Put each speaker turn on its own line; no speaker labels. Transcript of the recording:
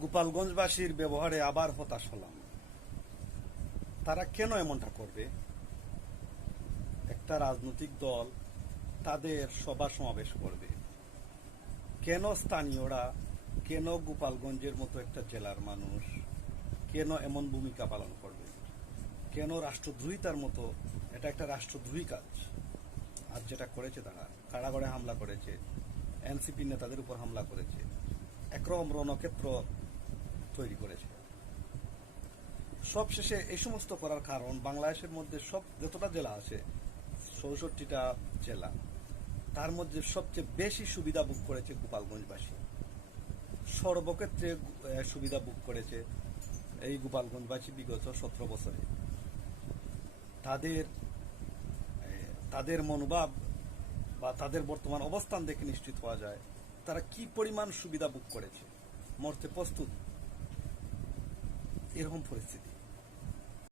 গোপালগঞ্জবাসীর ব্যবহারে আবার হতাশ হলাম। তারা কেন এমনটা করবে? একটা রাজনৈতিক দল তাদের সভা সমাবেশ করবে। কেন স্থানীয়রা, কেন গোপালগঞ্জের মতো একটা জেলার মানুষ, কেন এমন ভূমিকা পালন করবে? কেন রাষ্ট্রদ্রোহিতার মতো, এটা একটা রাষ্ট্রদ্রোহী কাজ। আর যেটা করেছে তারা কারাগড়ে হামলা করেছে এনসিপি নেতাদের উপর হামলা করেছে। একরকম রণক্ষেত্র তৈরি করেছে। সবশেষে এই সমস্ত করার কারণ বাংলাদেশের মধ্যে সব যতটা জেলা আছে, চৌষট্টিটা জেলা, তার মধ্যে সবচেয়ে বেশি সুবিধা বুক করেছে গোপালগঞ্জবাসী। সর্বক্ষেত্রে সুবিধা বুক করেছে এই গোপালগঞ্জবাসী বিগত সতেরো বছরে। তাদের তাদের মনোভাব বা তাদের বর্তমান অবস্থান দেখে নিশ্চিত হওয়া যায়, তারা কি পরিমাণ সুবিধা বুক করেছে। মরতে প্রস্তুত। এরকম পরিস্থিতি।